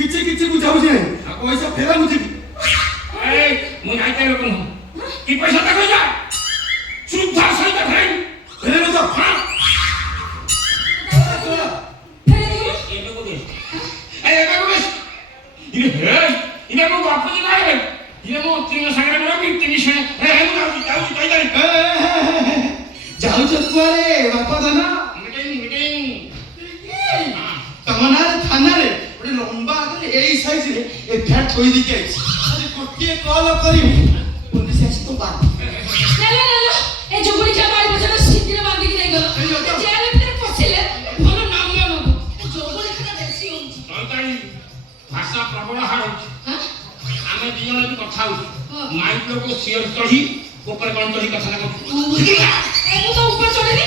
କିଛି କିଛି ବୁଝାବୁଝି ନାହିଁ ପଇସା ଫେରା ବୁଝିବି ମୁଁ ନାଇକା ଲୋକ ନୁହଁ କି ପଇସା ତା କହିଲା ସୁଦ୍ଧା ସହିତ ଫେରାଇ ଫେରେ ବୁଝ ଯାଉଛ କୁଆଡେ ବାପା ଧନ ତମ ନାଁରେ ଥାନାରେ ଗୋଟେ ଲମ୍ବା ଆଗରେ ଏଇ ସାଇଜରେ ଏଫଆଇଆର ଥୋଇ ଦେଇକି ଆଇଛି ଗୋଟିଏ କଲ କରିବି ପୋଲିସ ଆସି ତ ବାଦ ଏ ଯୋଗୁଳି କା ବାড়ি বসে সিটিরে বাঁধিকি নেই গেল জেল ভিতরে পছিলে ভালো নাম না নব যোগুলি কা বেশি হচ্ছে তাই ভাষা প্রবল হার হচ্ছে ଆମେ ଦି ଜଣ ବି କଥା ହଉଛୁ ମାଇକ ଲୋକ ସିଓର ଚଢି ଉପରେ କଣ ଚଢି କଥା ଲାଗୁ ଏ ମୁଁ ତ ଉପରେ ଚଢିନି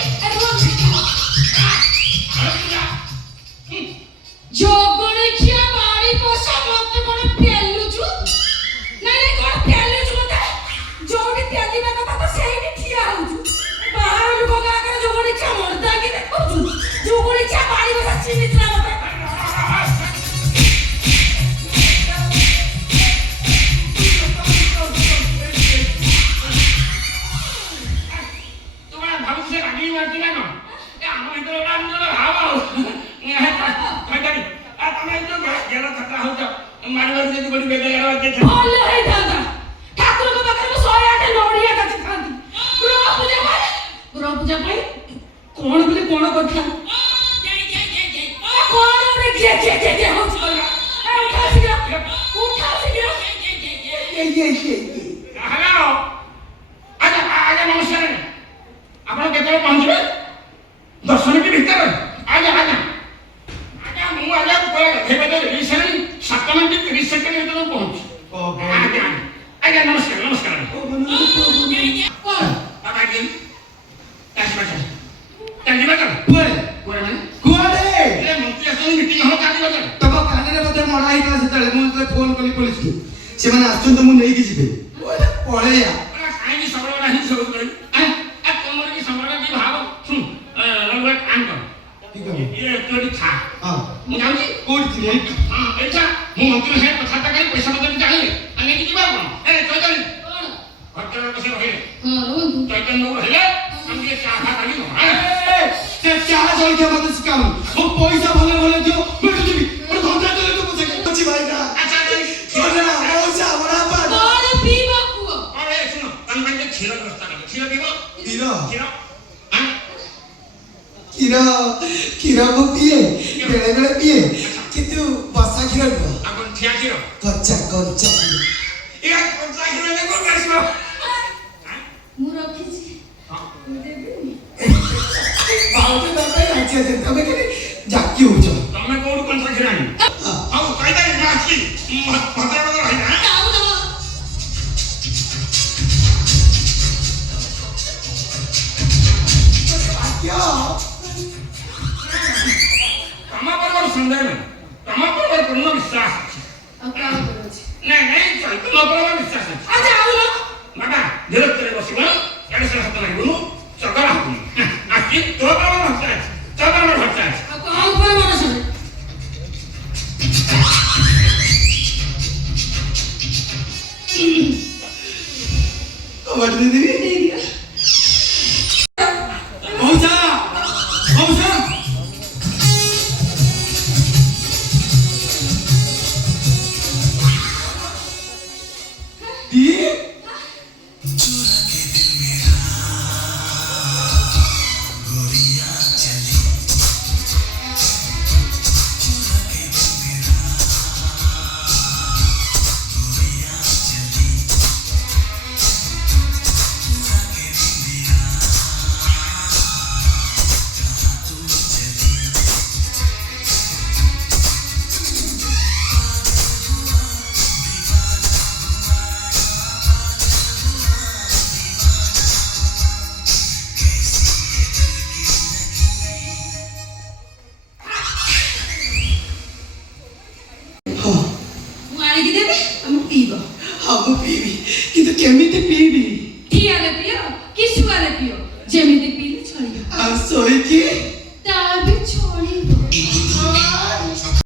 ଯୋଗୁଳି କା ବାড়ি বসে মতে কোন পেলুଛୁ ନାଇଁ ନାଇଁ কোন পেলুଛୁ মতে ଯୋଉଠି পেলিବା କଥା ତ ସେଇଠି ଠିଆ ହଉଛୁ ବାହାର ଲୋକ ଆଗରେ ଯୋଗୁଳି କା ମର୍ଦାଙ୍କି ଦେଖଉଛୁ ଯୋଗୁଳି କା ବାড়ি বসে ଚିନିଥିଲା ମତେ ଭଲ ହେଇଥାନ୍ତା ଠାକୁରଙ୍କ ପାଖରେ ମୁଁ 108 ନଡ଼ିଆ କାଟିଥାନ୍ତି ଗୃହ ପୂଜା ପାଇଁ କଣ ବୋଲି କଣ କରିଥାନ୍ତି କଣ ଗୋଟେ ଘେ ହଉଛି କହିଲା ଉଠା ଶୀଘ୍ର ହ୍ୟାଲୋ ଆଜ୍ଞା ନମସ୍କାର ଆପଣ କେତେବେଳେ ପହଞ୍ଚିବେ 10 ମିନିଟ୍ ଭିତରେ ଆଜ୍ଞା ମୁଁ ଆଜ୍ଞା ଗାଧେଇବା ରିସାରି 7 ମିନିଟ୍ 30 ସେକେଣ୍ଡ ଭିତରେ ପହଞ୍ଚୁ ଆଜ୍ଞା ନମସ୍କାର ତମ କାନରେ ବୋଧେ ମରା ହେଇଥିଲା ସେତେବେଳେ ମୁଁ ଯେତେବେଳେ ଫୋନ କଲି ପୋଲିସକୁ ସେମାନେ ଆସୁଛନ୍ତି ମୁଁ ନେଇକି ଯିବେ ପଳେଇଆ କାହିଁକି ସବୁବେଳେ ନାହିଁ ସବୁ ତମର କି ସମୟ କି ଭାବ ଶୁଣ କାମ କର ମୁଁ ଯାଉଛି କୋଉଠି ଥିଲେ ଏଇଟା ମୁଁ ମନ୍ତ୍ରୀ ସାହେବ କଥାବାର୍ତ୍ତା କରି ପଇସା ପତ୍ର ଚାହିଁଲେ ନେଇକି ଯିବା କଣ ଚୈତନ୍ୟ ଭଦ୍ର ବସେ ରହିଲେ ଚୈତନ୍ୟ ରହିଲେ ଆମେ ଟିକେ ଚାହା ଖାଲି ସେ ଚାହା ଜଳଖିଆ ମତେ ଶିଖାଉନି ମୋ ପଇସା ଭଲ ଦିଅ ମୁଁ ଯିବି ଗୋଟେ ଘଣ୍ଟା ତଳେ ତ ପଛେ ଅଛି ଭାଇନା ପଇସା ବଡ ବାପା କଣ ପିଇବ କୁହ ଆରେ ଶୁଣ ତମ ପାଇଁ କ୍ଷୀର ବ୍ୟବସ୍ଥା କର କ୍ଷୀର ପିଇବ କ୍ଷୀର ମୁଁ ପିଏ ବେଳେ ପିଏ କିନ୍ତୁ ବସା କ୍ଷୀର ନୁହଁ ଆପଣ ଠିଆ କ୍ଷୀର କଞ୍ଚା କଞ୍ଚା କ୍ଷୀର ଦେଖ ଆସିବ ମୁଁ ରଖିଛି ବାଉଟେ ବାପା ରାଜି ଅଛି ତମେ କେବେ ଜାକି ହଉଛ ତମେ କୋଉଠୁ କଞ୍ଚା କ୍ଷୀର ଆଣି ହଉ କହିଦେ ମୁଁ ଆସିଛି ଭଦ୍ର ରହିନା सन्देह नहीं तम पर पूर्ण विश्वास नहीं तुम पर विश्वास बाबा धीरे धीरे बस हाथ लगू चकर आखि तो भरसा है चकर भरसा है केमिति पीबी ठियाले पियो कि सुगाले पियो जेमिति पीले चलियो आ सोई की